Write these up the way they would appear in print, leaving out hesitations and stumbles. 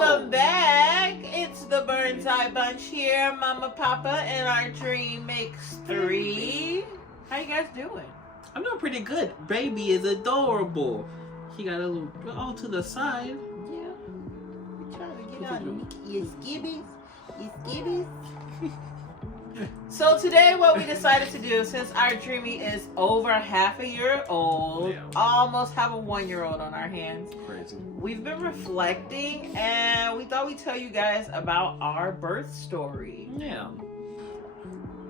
Welcome back. It's the Burnside Bunch here, Mama, Papa, and our Dream Makes 3. How you guys doing? I'm doing pretty good. Baby is adorable. He got a little all to the side. Yeah. We're trying to get on you skibbies. You skibbies. So today what we decided to do, since our Dreamy is over half a year old, almost have a 1-year-old on our hands. Crazy. We've been reflecting and we thought we'd tell you guys about our birth story. Yeah.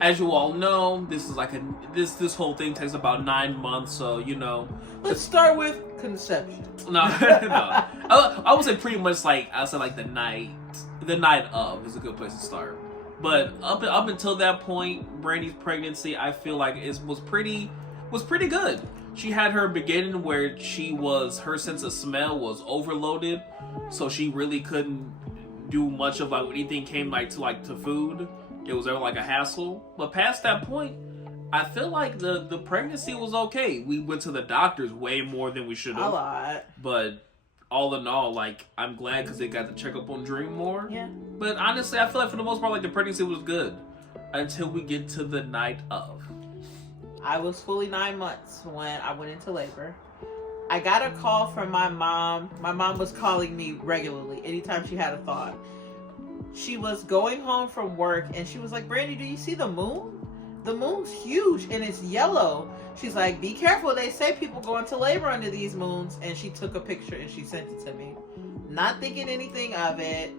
As you all know, this is like this whole thing takes about 9 months, so Let's start with conception. No. I would say pretty much like the night of is a good place to start. But up until that point, Brandy's pregnancy, I feel like was pretty good. She had her beginning where her sense of smell was overloaded, so she really couldn't do much of when anything came to food. It was ever like a hassle. But past that point, I feel like the pregnancy was okay. We went to the doctors way more than we should have. A lot. But all in all, I'm glad because they got to check up on Dream more. Yeah. But honestly, I feel like for the most part, the pregnancy was good until we get to the night of. I was fully 9 months when I went into labor. I got a call from my mom. My mom was calling me regularly anytime she had a thought. She was going home from work and she was like, Brandy, do you see the moon? The moon's huge and it's yellow. She's like, be careful. They say people go into labor under these moons. And she took a picture and she sent it to me. Not thinking anything of it.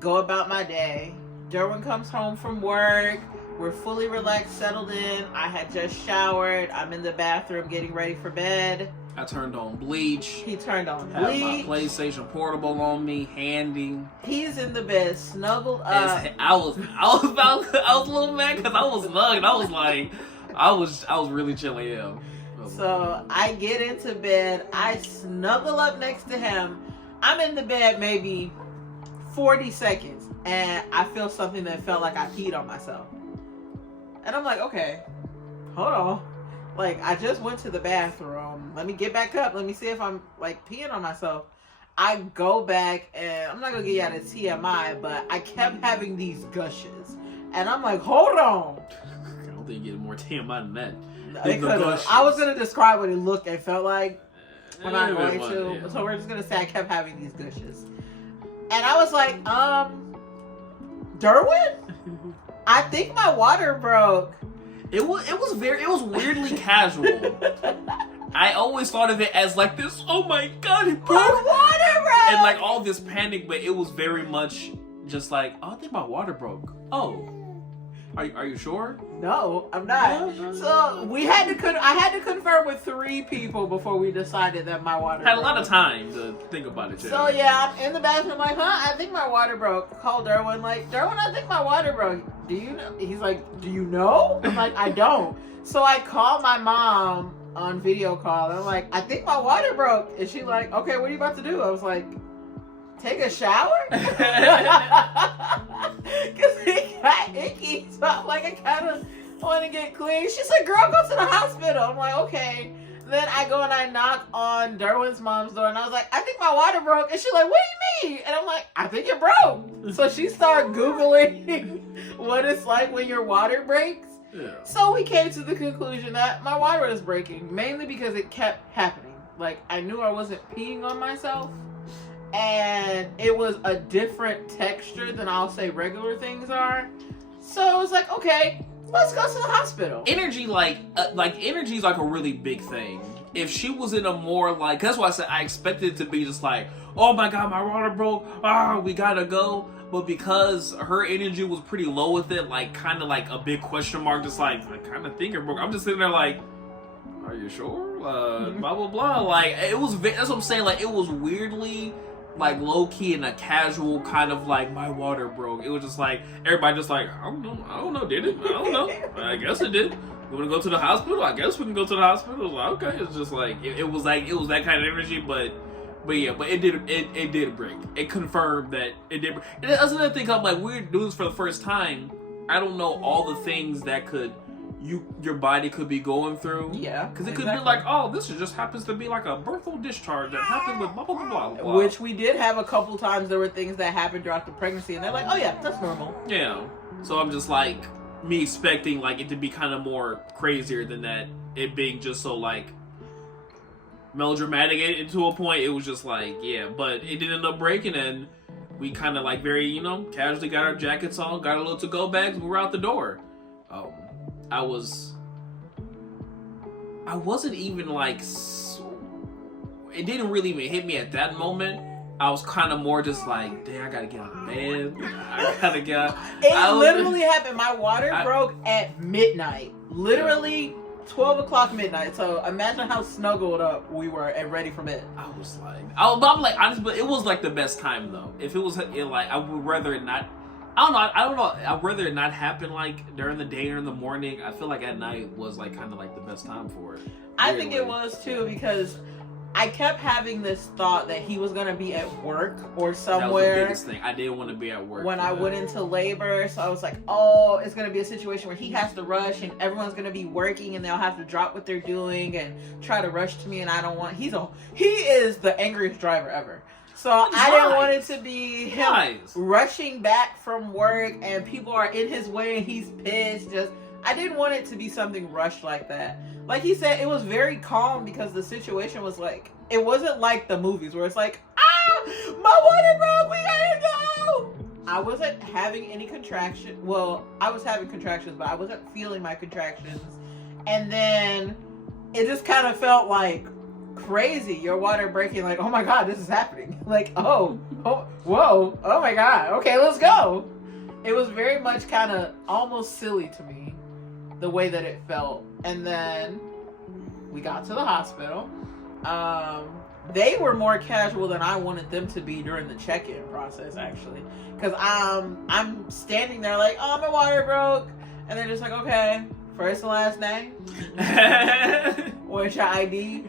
Go about my day. Derwin comes home from work. We're fully relaxed, settled in. I had just showered. I'm in the bathroom getting ready for bed. I turned on bleach. He turned on bleach. Had my PlayStation Portable on me, handy. He's in the bed, snuggled up. I was a little mad because I was snugged. I was like, I was really chilling. Yeah. So I get into bed. I snuggle up next to him. I'm in the bed maybe 40 seconds, and I feel something that felt like I peed on myself. And I'm like, okay, hold on. I just went to the bathroom. Let me get back up. Let me see if I'm, peeing on myself. I go back, and I'm not going to get you out of TMI, but I kept having these gushes. And I'm like, hold on. I don't think you get more TMI than that. I was going to describe what it looked and felt like. We're not going to. Yeah. So we're just going to say I kept having these gushes. And I was like, Derwin? I think my water broke. It was weirdly casual. I always thought of it as this, oh my god, it broke. My water broke! And all this panic, but it was very much just oh, I think my water broke. Oh. Are you sure? No, I'm not. So I had to confirm with 3 people before we decided that my water had broke. a lot of time to think about it. So yeah, I'm in the bathroom I think my water broke. Call Derwin, Derwin, I think my water broke. Do you know? He's like, do you know? I'm like, I don't. So I call my mom on video call and I'm like, I think my water broke. And she's like, okay, what are you about to do? I was like, take a shower? Because it got icky. So I'm like, I kind of want to get clean. She's like, girl, go to the hospital. I'm like, okay. Then I go and I knock on Derwin's mom's door and I was like, I think my water broke. And she's like, what do you mean? And I'm like, I think it broke. So she started Googling what it's like when your water breaks. Yeah. So we came to the conclusion that my water was breaking, mainly because it kept happening. I knew I wasn't peeing on myself. And it was a different texture than I'll say regular things are. So I was like, okay, let's go to the hospital. Energy, energy is a really big thing. If she was in a more that's why I said I expected it to be just oh my god, my water broke. We gotta go. But because her energy was pretty low with it, kind of a big question mark, just I kind of think it broke. I'm just sitting there are you sure? Blah blah blah. It was. That's what I'm saying. It was weirdly. Low key and a casual kind of my water broke. It was just everybody just I don't know, did it? I don't know. I guess it did. You want to go to the hospital? I guess we can go to the hospital. Okay, it's just it was that kind of energy, but it did break. It confirmed that it did. And that's another thing. I'm we're doing this for the first time. I don't know all the things that could your body could be going through. Yeah. Because it could be like, oh, this just happens to be like a birthal discharge that happened with blah, blah, blah, blah, blah. Which we did have a couple times. There were things that happened throughout the pregnancy, and they're like, oh yeah, that's normal. Yeah. So I'm just like, me expecting like it to be kind of more crazier than that. It being just so like melodramatic into a point. It was just like, yeah. But it did end up breaking, and we kind of like very, you know, casually got our jackets on, got a little to-go bags, and we were out the door. I wasn't even like, it didn't really even hit me at that moment. I was kind of more just like, damn, I gotta get out of bed. I gotta get. It literally happened. My water broke at midnight. Literally 12 o'clock midnight. So imagine how snuggled up we were and ready for bed. I was like, I'm like, honestly, but it was like the best time though. If it was like, I would rather it not. I don't know. I'd rather it not happen like during the day or in the morning. I feel like at night was like kind of like the best time for it. I think it was too, because I kept having this thought that he was going to be at work or somewhere. That was the biggest thing. I didn't want to be at work when I went into labor. So I was like, oh, it's going to be a situation where he has to rush and everyone's going to be working and they'll have to drop what they're doing and try to rush to me, and I don't want. He is the angriest driver ever. So I didn't want it to be him rushing back from work and people are in his way and he's pissed. I didn't want it to be something rushed like that. Like he said, it was very calm because the situation was like, it wasn't like the movies where it's like, my water broke, we gotta go. I wasn't having any contraction. Well, I was having contractions, but I wasn't feeling my contractions. And then it just kind of felt like crazy. Your water breaking, like, oh my God, this is happening. Like, oh, whoa, oh my God. Okay, let's go. It was very much kind of almost silly to me, the way that it felt. And then we got to the hospital. They were more casual than I wanted them to be during the check-in process, actually. Because I'm standing there like, oh, my water broke. And they're just like, okay, first and last name. What's your ID?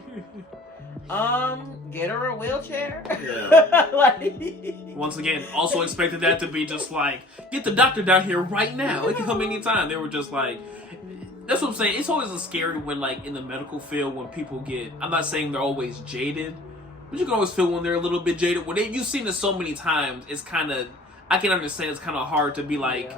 Get her a wheelchair. Yeah. Like, once again, also expected that to be just like, get the doctor down here right now. It can come anytime. They were just like, that's what I'm saying. It's always a scary when, like, in the medical field, when people get, I'm not saying they're always jaded, but you can always feel when they're a little bit jaded. When you've seen it so many times, it's kind of, I can understand it's kind of hard to be like,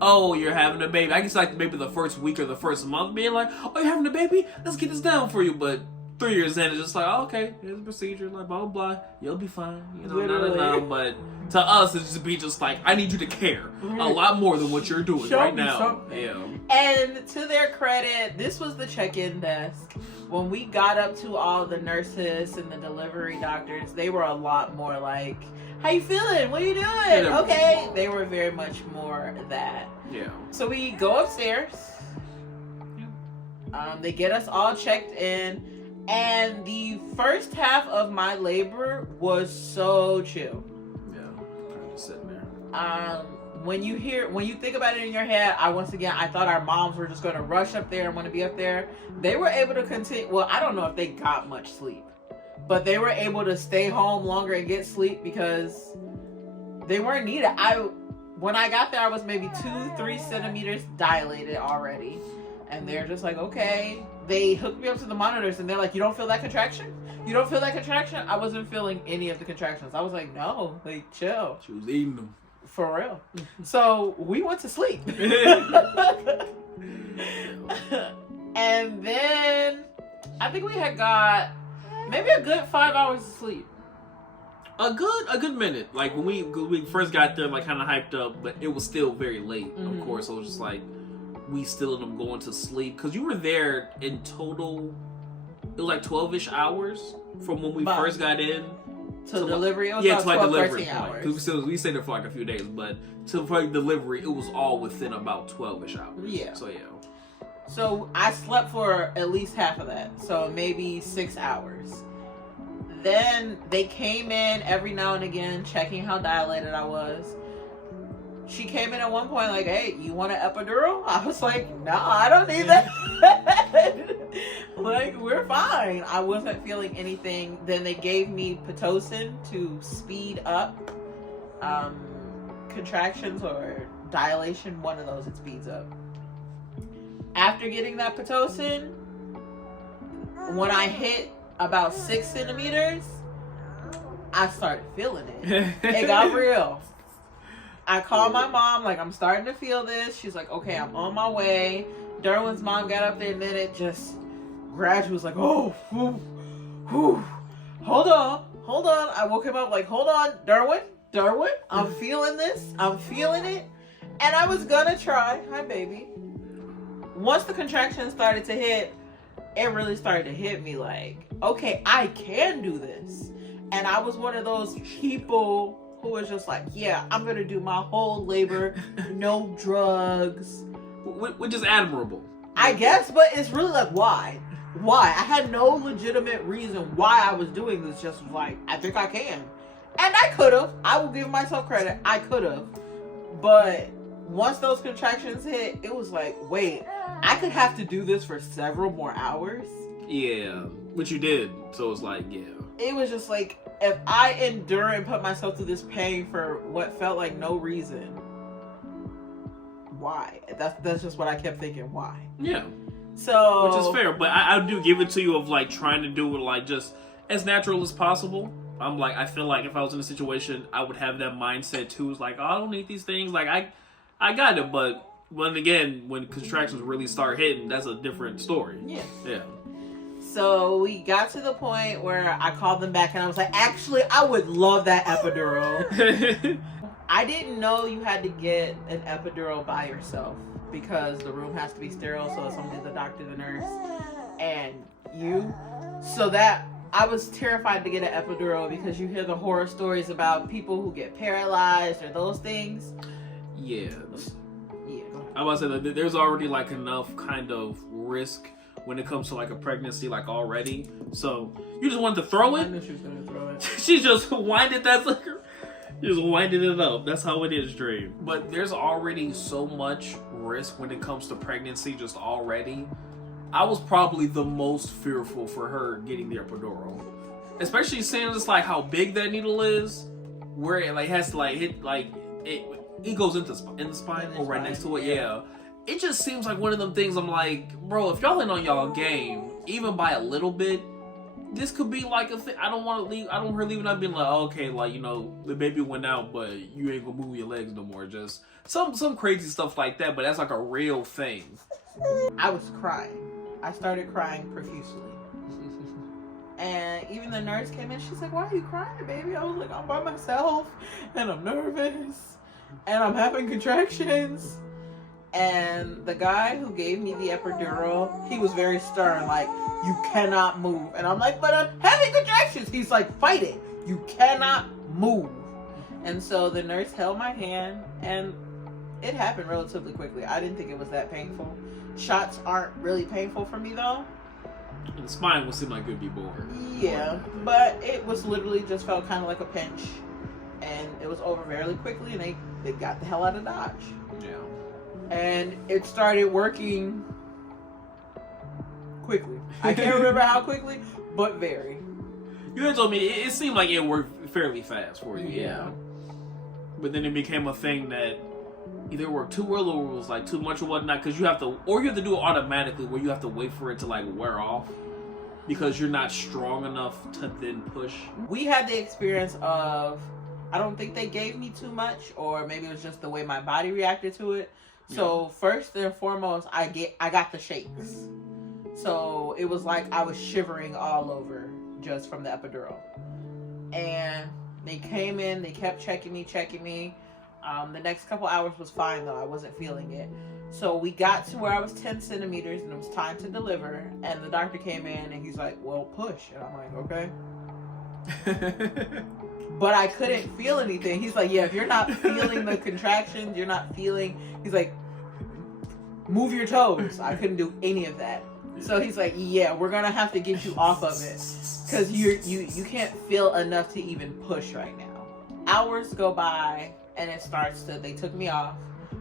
oh, you're having a baby. I guess like maybe the first week or the first month being like, oh, you're having a baby? Let's get this down for you. But 3 years in, it's just like, oh, okay, here's the procedure, like, blah, blah, blah. You'll be fine. You know, But to us, it's just be just like, I need you to care a lot more than what you're doing right now. Something. Yeah. And to their credit, this was the check-in desk. When we got up to all the nurses and the delivery doctors, they were a lot more like, how you feeling? What are you doing? Yeah, okay. They were very much more that. Yeah. So we go upstairs. They get us all checked in. And the first half of my labor was so chill. Yeah, kind of sitting there. When you think about it in your head, I thought our moms were just going to rush up there and want to be up there. They were able to continue. Well, I don't know if they got much sleep, but they were able to stay home longer and get sleep because they weren't needed. When I got there, I was maybe 2-3 centimeters dilated already. And they're just like, okay. They hooked me up to the monitors and they're like, you don't feel that contraction? You don't feel that contraction? I wasn't feeling any of the contractions. I was like, no, like, chill. She was eating them. For real. So we went to sleep. And then I think we had got maybe a good 5 hours of sleep. A good minute. Like when we first got there, like kind of hyped up, but it was still very late. Of course, so it was just like we still ended up going to sleep because you were there in total. It was like 12-ish hours from when we first got in to delivery. It was yeah, about to like 12, delivery 13 hours. Because we stayed there for like a few days, but to like delivery, it was all within about 12-ish hours. Yeah. So yeah. So I slept for at least half of that, so maybe 6 hours. Then they came in every now and again, checking how dilated I was. She came in at one point like, hey, you want an epidural? I was like, no, I don't need that. Like, we're fine. I wasn't feeling anything. Then they gave me Pitocin to speed up contractions or dilation. One of those, it speeds up. after getting that Pitocin, when I hit about 6 centimeters, I started feeling it. It got real. I called my mom, like, I'm starting to feel this. She's like, okay, I'm on my way. Derwin's mom got up there, and then it just gradually was like, oh, whew, whew. Hold on. I woke him up like, hold on, Derwin, I'm feeling this. I'm feeling it. And I was gonna try. Hi, baby. Once the contractions started to hit, it really started to hit me like, okay, I can do this. And I was one of those people who was just like, yeah, I'm gonna do my whole labor, no drugs. Which is admirable. I guess, but it's really like, why? I had no legitimate reason why I was doing this, just like, I think I can. And I could have. I will give myself credit. I could have. But once those contractions hit, it was like, wait, I could have to do this for several more hours. Yeah, which you did. So it's like, yeah. It was just like, if I endure and put myself through this pain for what felt like no reason, why? That's just what I kept thinking. Why? Yeah. So, which is fair, but I do give it to you of like trying to do it like just as natural as possible. I'm like, I feel like if I was in a situation, I would have that mindset too. It's like, oh, I don't need these things. Like I got it, but when contractions really start hitting, that's a different story. Yeah. Yeah. So we got to the point where I called them back and I was like, actually, I would love that epidural. I didn't know you had to get an epidural by yourself because the room has to be sterile, so it's only the doctor, the nurse, and you. So that I was terrified to get an epidural because you hear the horror stories about people who get paralyzed or those things. Yeah. Yeah. I was about to say that there's already like enough kind of risk when it comes to like a pregnancy, like already. So you just wanted to throw it. I knew she was gonna throw it. She just winded that sucker. Just winding it up. That's how it is, Dream. But there's already so much risk when it comes to pregnancy just already. I was probably the most fearful for her getting the epidural. Especially seeing just like how big that needle is. Where it like has to like hit like it goes into in the spine or right next to it. Yeah. It just seems like one of them things I'm like, bro, if y'all ain't on y'all game, even by a little bit, this could be like a thing. I don't want to leave. I don't want her leaving out being like, oh, okay, like, you know, the baby went out, but you ain't gonna move your legs no more. Just some crazy stuff like that. But that's like a real thing. I was crying. I started crying profusely. And even the nurse came in. She's like, "Why are you crying, baby?" I was like, "I'm by myself, and I'm nervous, and I'm having contractions." And the guy who gave me the epidural, he was very stern, like, "You cannot move." And I'm like, "But I'm having contractions." He's like, "Fight it. You cannot move." And so the nurse held my hand, and it happened relatively quickly. I didn't think it was that painful. Shots aren't really painful for me, though. And the spine would seem like it would be boring. Yeah, but it was literally just felt kind of like a pinch. And it was over fairly quickly, and they got the hell out of Dodge. Yeah. And it started working quickly. I can't remember how quickly, but very. You had told me it seemed like it worked fairly fast for you. Yeah. But then it became a thing that either worked too well or was like too much or whatnot, because you have to do it automatically where you have to wait for it to like wear off because you're not strong enough to then push. We had the experience of, I don't think they gave me too much, or maybe it was just the way my body reacted to it. So first and foremost, I got the shakes. So it was like I was shivering all over just from the epidural. And they came in, they kept checking me. The next couple hours was fine though. I wasn't feeling it. So we got to where I was 10 centimeters and it was time to deliver. And the doctor came in and he's like, "Well, push." And I'm like, "Okay." But I couldn't feel anything. He's like, "Yeah, if you're not feeling the contractions, you're not feeling," he's like, "Move your toes." I couldn't do any of that. So he's like, "Yeah, we're gonna have to get you off of it because you can't feel enough to even push right now." Hours go by and they took me off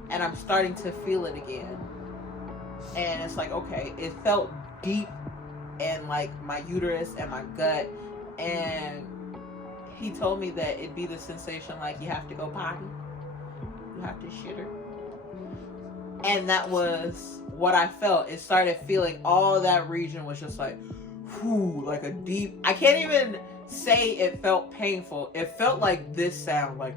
and I'm starting to feel it again. And it's like, okay, it felt deep in like my uterus and my gut, and he told me that it'd be the sensation like you have to go potty. You have to shit her. And that was what I felt. It started feeling all that region was just like, whew, like a deep. I can't even say it felt painful. It felt like this sound, like,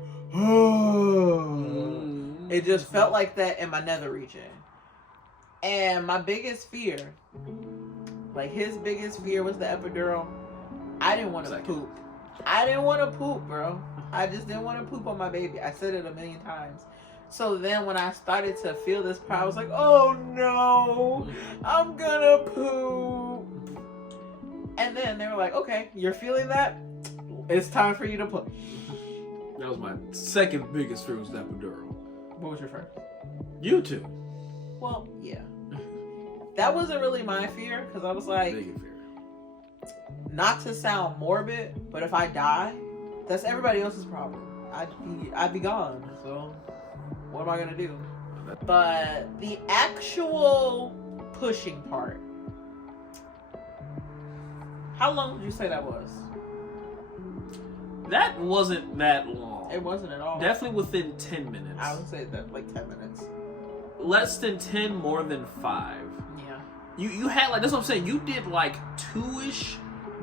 it just felt like that in my nether region. And my biggest fear, like his biggest fear, was the epidural. I didn't want to poop. I didn't want to poop, bro. I just didn't want to poop on my baby. I said it a million times. So then when I started to feel this power, I was like, oh no, I'm gonna poop. And then they were like, okay, you're feeling that? It's time for you to push. That was my second biggest fear, was the epidural. What was your first? You too. Well, yeah. That wasn't really my fear, because I was like, not to sound morbid, but if I die, that's everybody else's problem. I'd be gone. So what am I gonna do? But the actual pushing part, how long would you say that was? That wasn't that long. It wasn't at all. Definitely within 10 minutes. I would say that like 10 minutes. Less than 10, more than 5. Yeah. You had like, that's what I'm saying. You did like 2-ish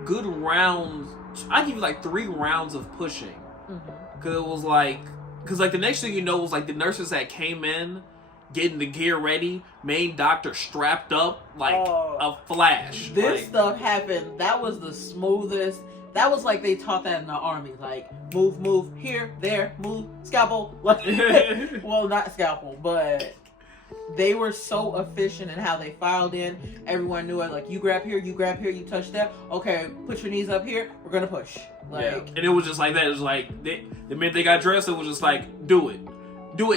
good rounds. I give you like 3 rounds of pushing. Cause it was like, the next thing you know was like the nurses that came in, getting the gear ready, main doctor strapped up like a flash. This stuff happened. That was the smoothest. That was like they taught that in the army. Like, move, here, there, move, scalpel. Like, well, not scalpel, but they were so efficient in how they filed in. Everyone knew it. Like, you grab here, you touch that. Okay, put your knees up here. We're gonna push. Like, yeah. And it was just like that. It was like the minute they got dressed, it was just like, do it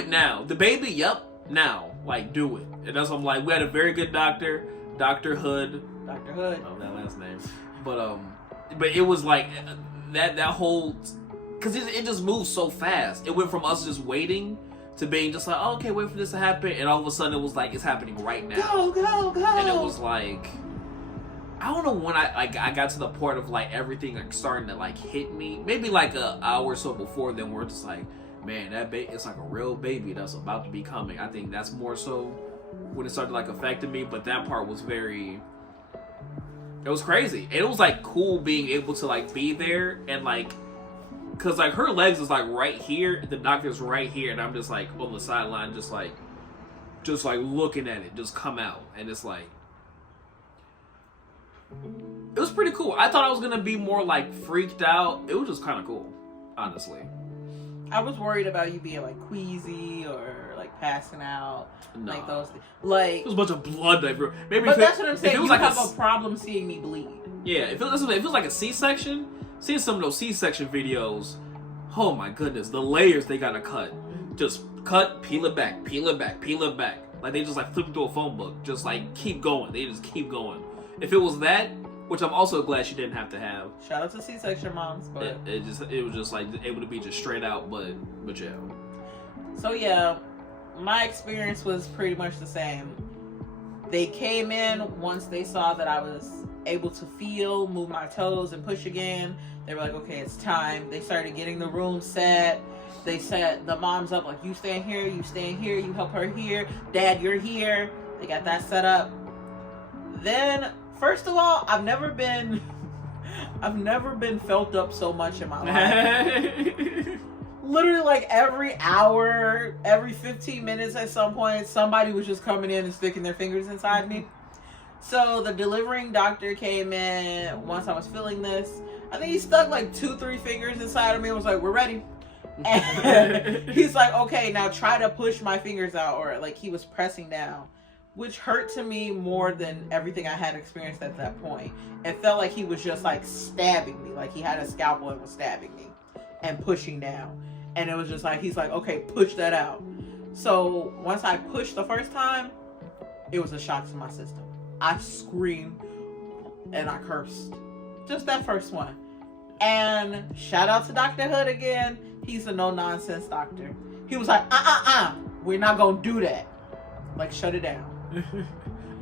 now. The baby, yep, now, like, do it. And that's what I'm like. We had a very good doctor, Dr. Hood. Dr. Hood. Oh, that last name. But it was like that whole, because it just moved so fast. It went from us just waiting to being just like, oh, okay, wait for this to happen, and all of a sudden it was like, it's happening right now. Go. And it was like, I don't know when I got to the point of like everything like starting to like hit me. Maybe like an hour or so before then, we're just like, man, that baby, it's like a real baby that's about to be coming. I think that's more so when it started like affecting me. But that part was very, it was crazy. And it was like cool being able to like be there and like, cause like her legs is like right here, the doctor's right here, and I'm just like on the sideline, just like looking at it just come out, and it's like, it was pretty cool. I thought I was gonna be more like freaked out. It was just kind of cool, honestly. I was worried about you being like queasy or like passing out, Nah. like those things. Like, There was a bunch of blood everywhere. Maybe but that's what I'm saying. You like have a problem seeing me bleed. Yeah, if it was like a C-section, seeing some of those C-section videos, oh my goodness, the layers they gotta cut. Just cut, peel it back. Like they just like flip through a phone book. Just like keep going. They just keep going. If it was that, which I'm also glad she didn't have to have. Shout out to C-section moms, but it was just like able to be just straight out, but yeah. So yeah, my experience was pretty much the same. They came in once they saw that I was able to feel, move my toes, and push again. They were like, okay, it's time. They started getting the room set. They set the moms up, like, you stand here, you help her here. Dad, you're here. They got that set up. Then, first of all, I've never been felt up so much in my life. Literally, like, every hour, every 15 minutes at some point, somebody was just coming in and sticking their fingers inside me. So the delivering doctor came in once I was feeling this. I think he stuck like 2-3 fingers inside of me and was like, we're ready. And he's like, okay, now try to push my fingers out. Or like he was pressing down, which hurt to me more than everything I had experienced at that point. It felt like he was just like stabbing me. Like he had a scalpel and was stabbing me and pushing down. And it was just like, he's like, okay, push that out. So once I pushed the first time, it was a shock to my system. I screamed and I cursed. Just that first one. And shout out to Dr. Hood again. He's a no-nonsense doctor. He was like, we're not going to do that. Like, shut it down.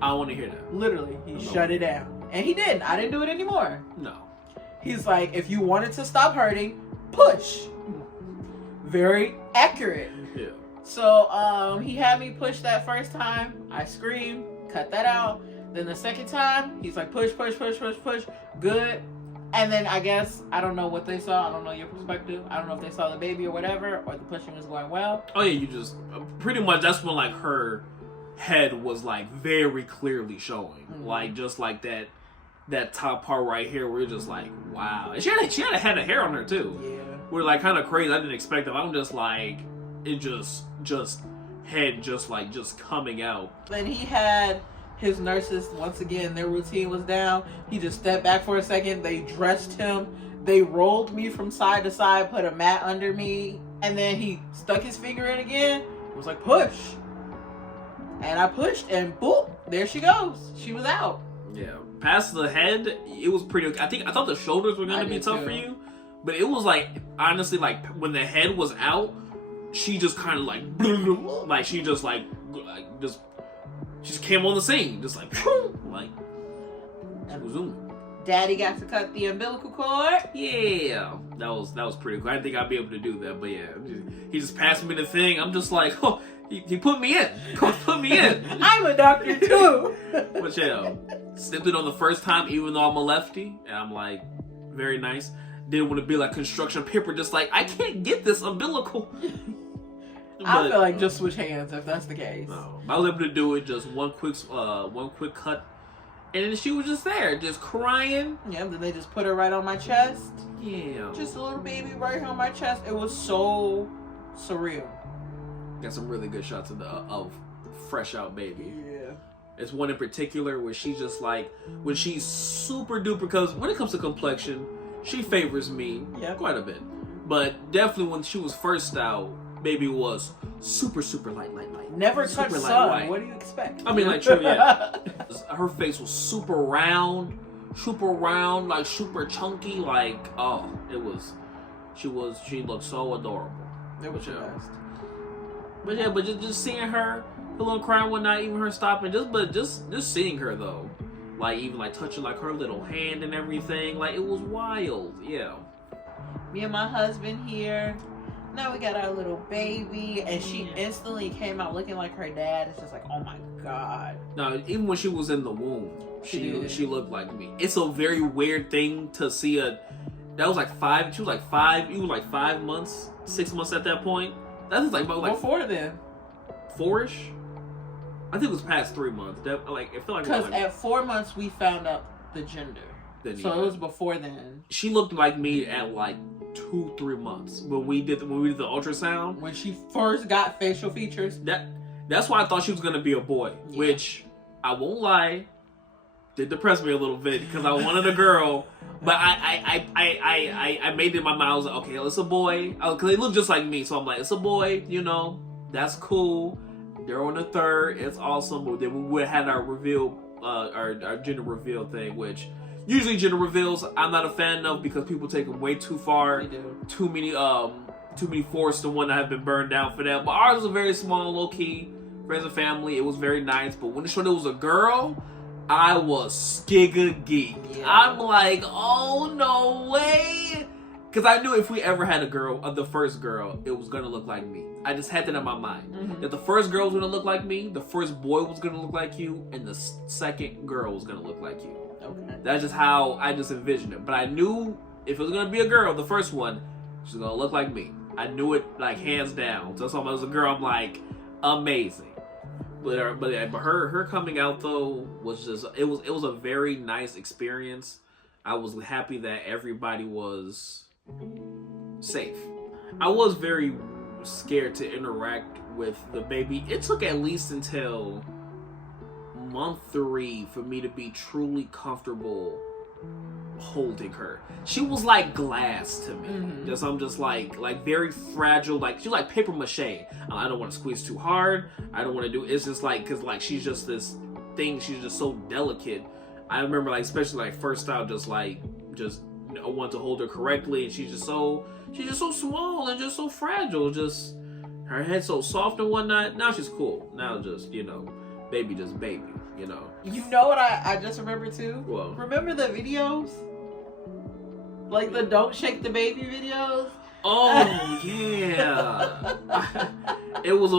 I don't want to hear that. Literally, he shut it down. And he didn't. I didn't do it anymore. No. He's like, if you want it to stop hurting, push. Very accurate. Yeah. So he had me push that first time. I screamed, cut that out. Then the second time, he's like, push, push, push, push, push. Good. And then I guess, I don't know what they saw. I don't know your perspective. I don't know if they saw the baby or whatever, or the pushing was going well. Oh yeah, you just pretty much that's when like her head was like very clearly showing, like just like that top part right here, where you're just like, wow. And she had a head of hair on her too. Yeah. We're like kind of crazy. I didn't expect that. I'm just like, it just head just coming out. Then he had his nurses, once again, their routine was down. He just stepped back for a second. They dressed him. They rolled me from side to side, put a mat under me, and then he stuck his finger in again. It was like, push. And I pushed, and boop, there she goes. She was out. Yeah. Past the head, it was pretty. I thought the shoulders were going to be tough for you. But it was like, honestly, like, when the head was out, she just kind of like she just she just came on the scene, just like she was zooming. Daddy got to cut the umbilical cord. Yeah, that was pretty cool. I didn't think I'd be able to do that, but yeah, he just passed me the thing. I'm just like, oh, he put me in. Put me in. I'm a doctor too. But yeah, snipped it on the first time, even though I'm a lefty, and I'm like, very nice. Didn't want to be like construction paper, just like, I can't get this umbilical. I feel like just switch hands if that's the case. No, I was able to do it just one quick cut, and then she was just there, just crying. Yeah, then they just put her right on my chest. Yeah, just a little baby right on my chest. It was so surreal. Got some really good shots of fresh out baby. Yeah. It's one in particular where she's just like, when she's super duper, because when it comes to complexion, she favors me quite a bit. But definitely when she was first out, baby was super light. Never touched sun. White. What do you expect? I mean, like, true, yeah. Her face was super round, like super chunky. Like, oh, she looked so adorable. It was the best. But yeah, but just seeing her, a little crying one night, even her stopping, just seeing her though, like even like touching like her little hand and everything, like it was wild. Yeah. Me and my husband here. Now we got our little baby, and she instantly came out looking like her dad. It's just like, oh my god. No, even when she was in the womb, she looked like me. It's a very weird thing to see that was like 5. She was like 5. You were like 5 months, 6 months at that point. That was like about like before then. 4-ish. I think it was past 3 months. Like it felt like because at 4 months we found out the gender. So it was before then. She looked like me at like 2-3 months when we did the ultrasound. When she first got facial features. That's why I thought she was gonna be a boy. Yeah. Which I won't lie, did depress me a little bit because I wanted a girl. But I made it in my mind. I was like, okay, it's a boy. Because they look just like me, so I'm like, it's a boy. You know, that's cool. They're on the 3rd. It's awesome. But then we had our reveal, our gender reveal thing, which usually gender reveals I'm not a fan of because people take them way too far. They do. Too many forests to one that have been burned down for that. But ours was a very small, low key, friends and family. It was very nice. But when it showed it was a girl, I was skigga geek. Yeah. I'm like, oh no way, because I knew if we ever had a girl, the first girl, it was gonna look like me. I just had that in my mind. Mm-hmm. That the first girl was gonna look like me, the first boy was gonna look like you, and the second girl was gonna look like you. Okay. That's just how I just envisioned it. But I knew if it was gonna be a girl, the first one, she's gonna look like me. I knew it like hands down. So if it was a girl, I'm like, amazing. But her coming out though was just it was a very nice experience. I was happy that everybody was safe. I was very scared to interact with the baby. It took at least until month 3 for me to be truly comfortable holding her. She was like glass to me. Mm-hmm. I'm just like very fragile. Like she's like paper mache. I don't want to squeeze too hard. I don't want to do. It's just like because like she's just this thing. She's just so delicate. I remember like especially like first out just I want to hold her correctly, and she's just so small and just so fragile. Just her head so soft and whatnot. Now she's cool. Now just baby just baby. You know what I just remember too? Well, remember the videos? Like the don't shake the baby videos? Oh yeah. It was.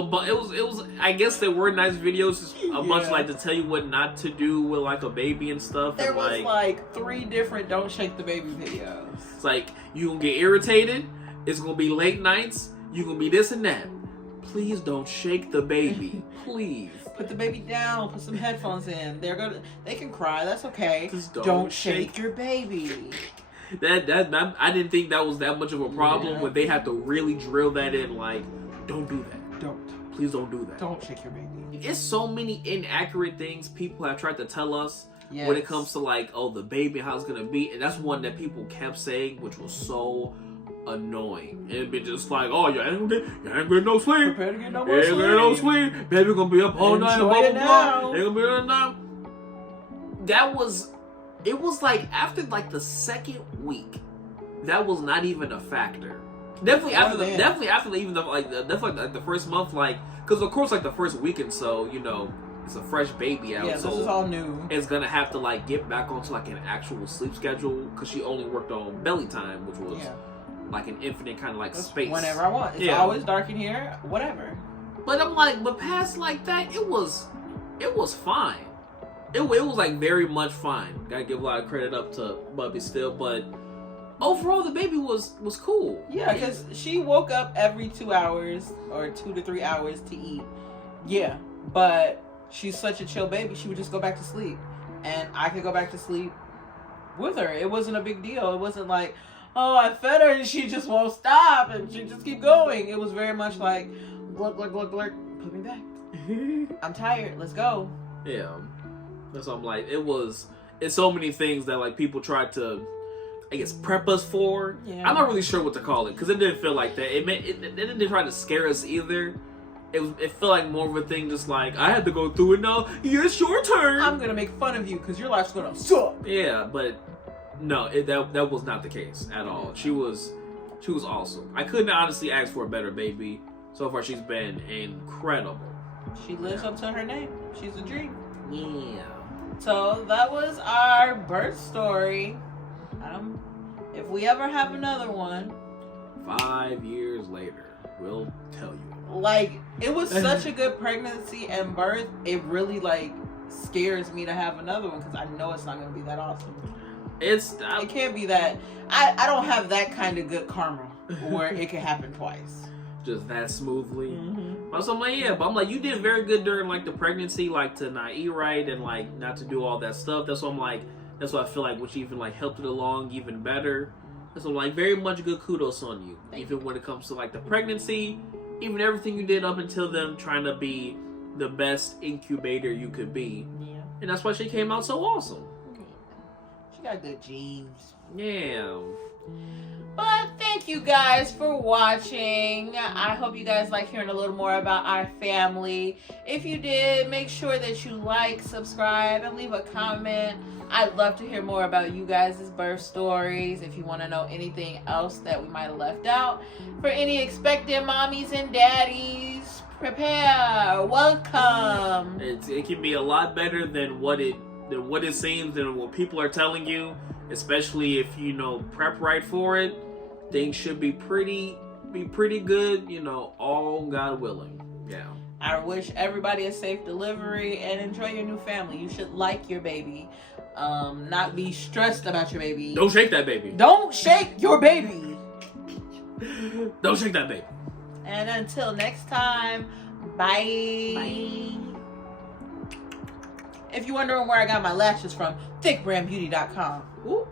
I guess they were nice videos, just a bunch like to tell you what not to do with like a baby and stuff. There and, was like 3 different "Don't Shake the Baby" videos. It's like you gonna get irritated. It's gonna be late nights. You gonna be this and that. Please don't shake the baby. Please. Put the baby down. Put some headphones in. They can cry. That's okay. Just don't shake your baby. That I didn't think that was that much of a problem when they had to really drill that in. Like, don't do that. Please don't do that. Don't shake your baby. It's so many inaccurate things people have tried to tell us when it comes to like, oh, the baby, how it's gonna be, and that's one that people kept saying, which was so annoying. It'd be just like, oh, you ain't getting no sleep. Prepare to get no You more ain't sleep. getting no sleep. Baby gonna be up all night. Enjoy Blah it blah now. blah. They gonna be up now. That was. It was like after like the second week, that was not even a factor. Definitely after the first month, like, because of course like the first weekend, so you know it's a fresh baby out. Yeah, so this is all new. It's gonna have to like get back onto like an actual sleep schedule because she only worked on belly time, which was like an infinite kind of like space. Whenever I want, it's always dark in here. Whatever. But I'm like, but past like that, it was fine. It was like very much fine. Gotta give a lot of credit up to Bubby still, but overall the baby was cool. Yeah, because she woke up every 2 hours or 2 to 3 hours to eat. Yeah, but she's such a chill baby. She would just go back to sleep, and I could go back to sleep with her. It wasn't a big deal. It wasn't like, oh, I fed her and she just won't stop and she just keep going. It was very much like, glug glug glug glug, put me back. I'm tired. Let's go. Yeah. That's what I'm like. It's so many things that like people tried to, I guess, prep us for. Yeah. I'm not really sure what to call it because it didn't feel like that. It didn't try to scare us either. It felt like more of a thing, just like I had to go through it now. Yeah, it's your turn. I'm gonna make fun of you because your life's gonna suck. Yeah, but no, that was not the case at all. She was awesome. I couldn't honestly ask for a better baby. So far, she's been incredible. She lives up to her name. She's a dream. Yeah. So that was our birth story. If we ever have another one, 5 years later, we'll tell you. Like, it was such a good pregnancy and birth. It really like scares me to have another one because I know it's not going to be that awesome. It can't be that. I don't have that kind of good karma where it can happen twice. Just that smoothly. So I'm like, yeah, but I'm like, you did very good during like the pregnancy, like to not eat right and like not to do all that stuff. That's what I'm like. That's what I feel like, which even like helped it along even better. That's what I'm like, very much good kudos on you. Even when it comes to like the pregnancy, even everything you did up until them trying to be the best incubator you could be. Yeah. And that's why she came out so awesome. She got good genes. Yeah. But thank you guys for watching. I hope you guys like hearing a little more about our family. If you did, make sure that you like, subscribe, and leave a comment. I'd love to hear more about you guys' birth stories. If you want to know anything else that we might have left out. For any expectant mommies and daddies, prepare. Welcome. It can be a lot better than what it seems and what people are telling you. Especially if you know prep right for it, things should be pretty good. You know, all God willing. Yeah. I wish everybody a safe delivery and enjoy your new family. You should like your baby, not be stressed about your baby. Don't shake that baby. Don't shake your baby. Don't shake that baby. And until next time, bye. Bye. If you're wondering where I got my lashes from, thickbrandbeauty.com. Ooh.